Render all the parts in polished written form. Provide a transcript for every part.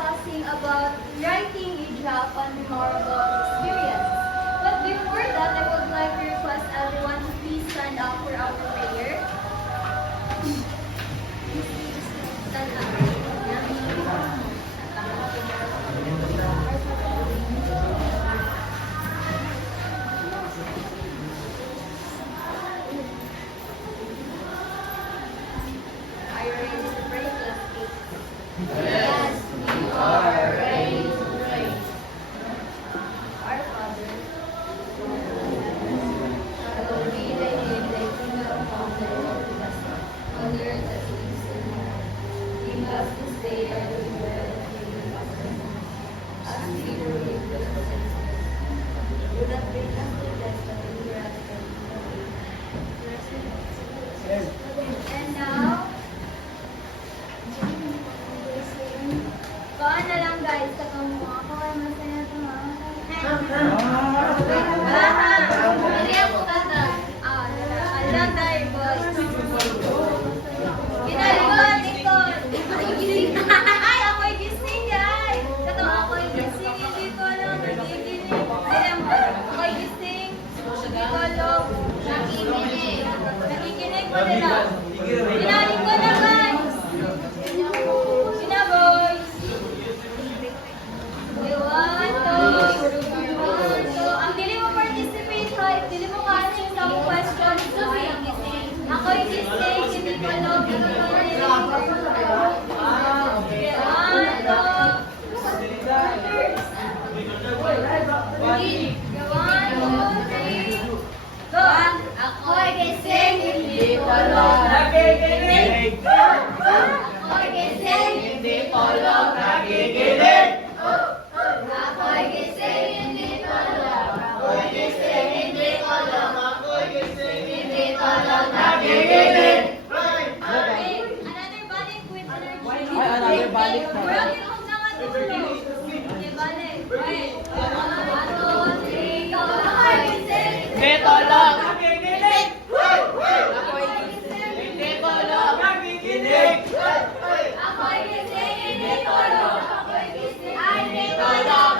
discussing about writing a draft on memorable experience. But before that, I would like to request everyone to please stand up for our prayer. Stand Are you ready to pray, class 8? Yes, we are ready to pray. Our Father, Hallowed be thy name, thy kingdom come, thy will be done on earth as it is in heaven. Give us this day our daily bread, and forgive us our sins, as we forgive those who sin against us. Do not bring us to test, but deliver us from evil. and now, Kaan na lang guys, katong ako ay masaya ito mga. Hindi ako kanta. Alam tayo, boss. Ginaliwan, Nicole. Ay, ako'y gising, guys. Katong ako'y gising, hindi ko alam, nagiginig. Alam mo, ako'y gising, hindi ko alam, nakikinig. Nakikinig mo nila. Ginaling ko na, guys. Sina, boys. Ang dili mo participate, right? Dili mo ka-answer sa akong question. Ako'y gising, hindi ko alam, hindi ko Go! Ako'y gising, hindi ko alam. Nakikinig! Ako'y gising, Hindi ko lang nakikinig! ako'y gising, hindi ko alam. Ako'y gising, hindi ko lang. Ako'y gising, Hindi ko alam. nakikinig! Okay, another balik with energy. Ay, another balik na. Murag yung huwag na nga dulo. Okay, balik. Wait. 1, 2, 3, go. Ako'y gising. Ito lang. Nakikinig! Ako'y gising. Hindi ko lang nakikinig! Ako'y gising, hindi ko alam. Ako'y gising, ay hindi ko alam.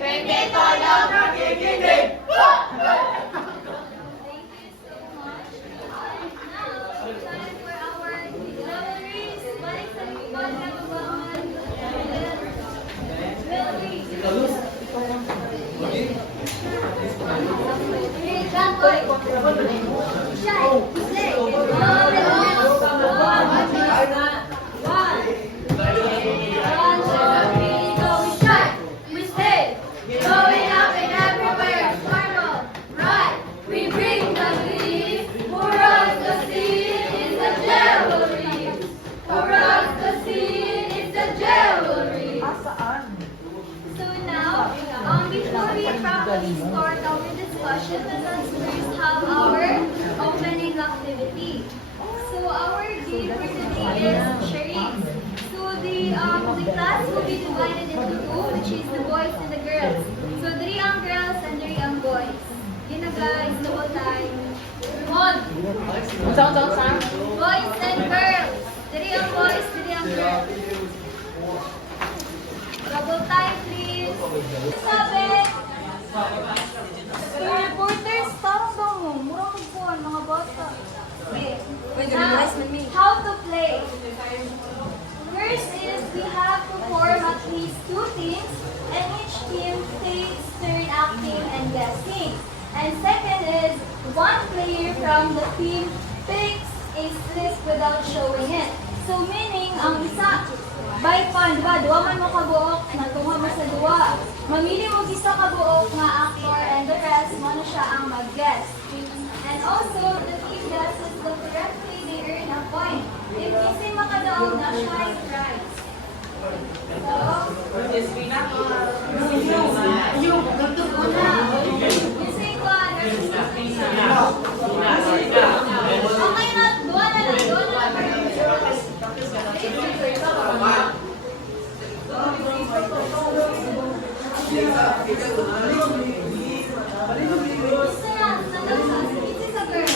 Hindi ko lang nakikinig! Thank you so much. Now, it's time for our deliveries. Balik sa likod ng ubangan. Melody. Example. Shine. Play. We stay. Going up and everywhere. Marble. Right. We bring the belief. For us the scene is the jewelry. For us the scene is the jewelry. So now, before we properly start our discussion, let us first have our opening activity. So our game for today is charades. So the class will be divided into two, which is the boys and the girls. So 3 ang girls and 3 ang boys. Yun na guys, double time. On! Boys and girls. 3 ang boys, 3 ang girls. Double time, please. Sabi! So, reporters, tarong daw mo. Murang magpuan, mga bata. Okay. Now, how to play. First is we have to form at least 2 teams, and each team takes turn acting and guessing. And second is one player from the team picks a slip without showing it. So meaning, ang isa, by fun, diba? Duwa man mo kabuok, natunga mo sa duwa. Mamili mo isa kabuok nga actor, and the rest mo na siya ang mag-guess. And also, the team guesses the correct way, they earn a point. If kasi makadaog na siya ay prize. So, missing one. Okay na, duwa na lang, duwa na lang. Isa yan, isa sa girl.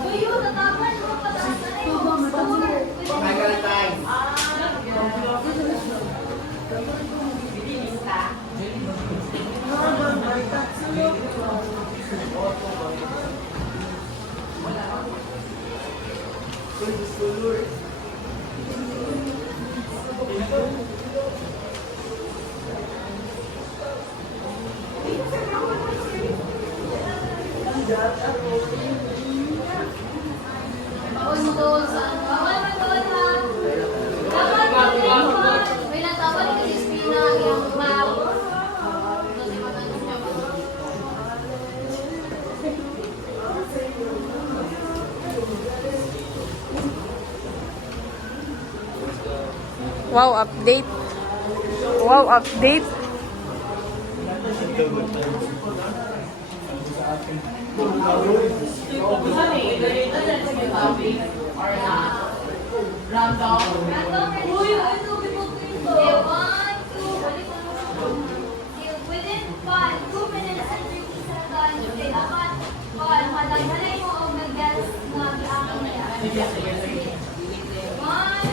Tuyo, natapan mo pa Baon mo doon sa ano. Bawal man doon, ha? Dapat mag-record. May natawa ni Kasi Spina yung map. Kasi matanong niya ba? Wow, update. Wow, update. Uy, ito, bibog ko ito. Okay, 1, 2, balik ko lang. Okay, within 2 minutes and 30 seconds, okay, dapat, malaghalay mo o mag-guess na giakin niya. 1,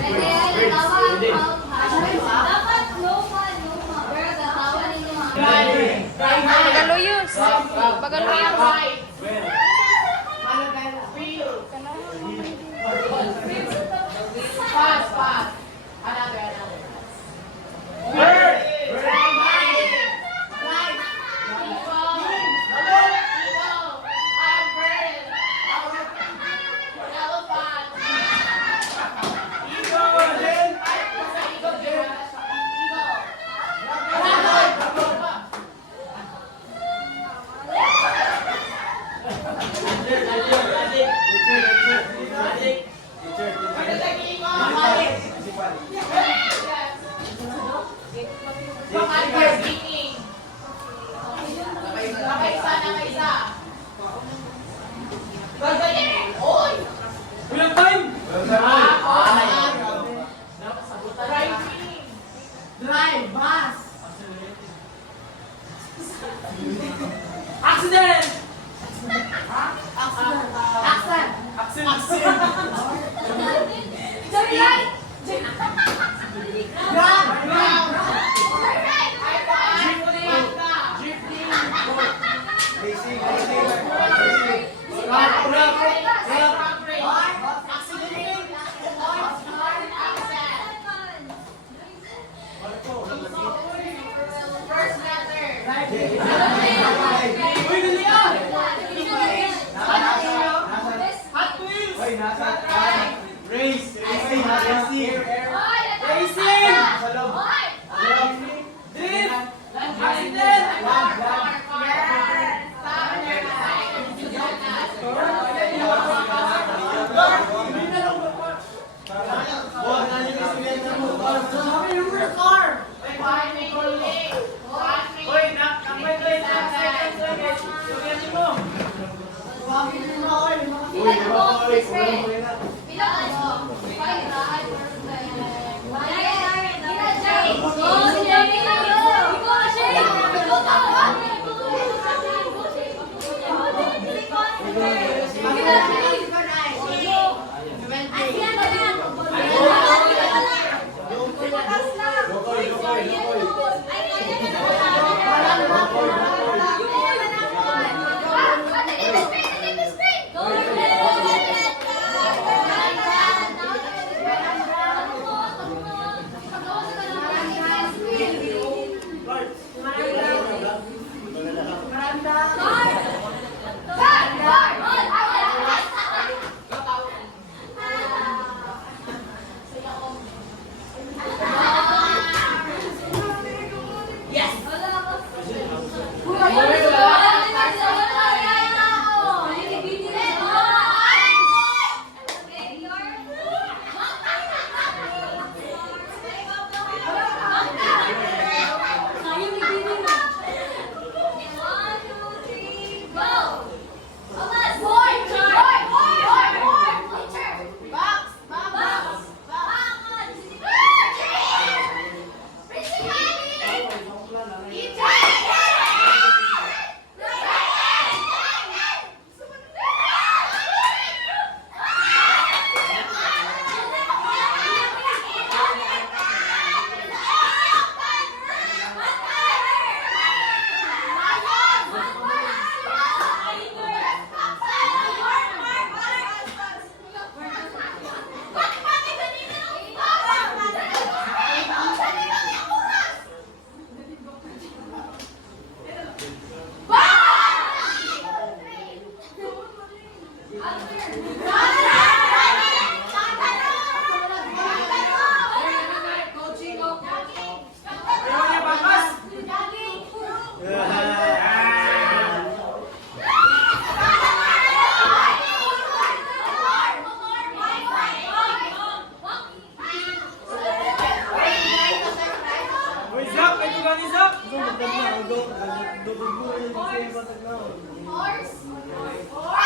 dapat luma. Pero natawa ninyo mga Bagaluyos. Bagaluyos. Horse.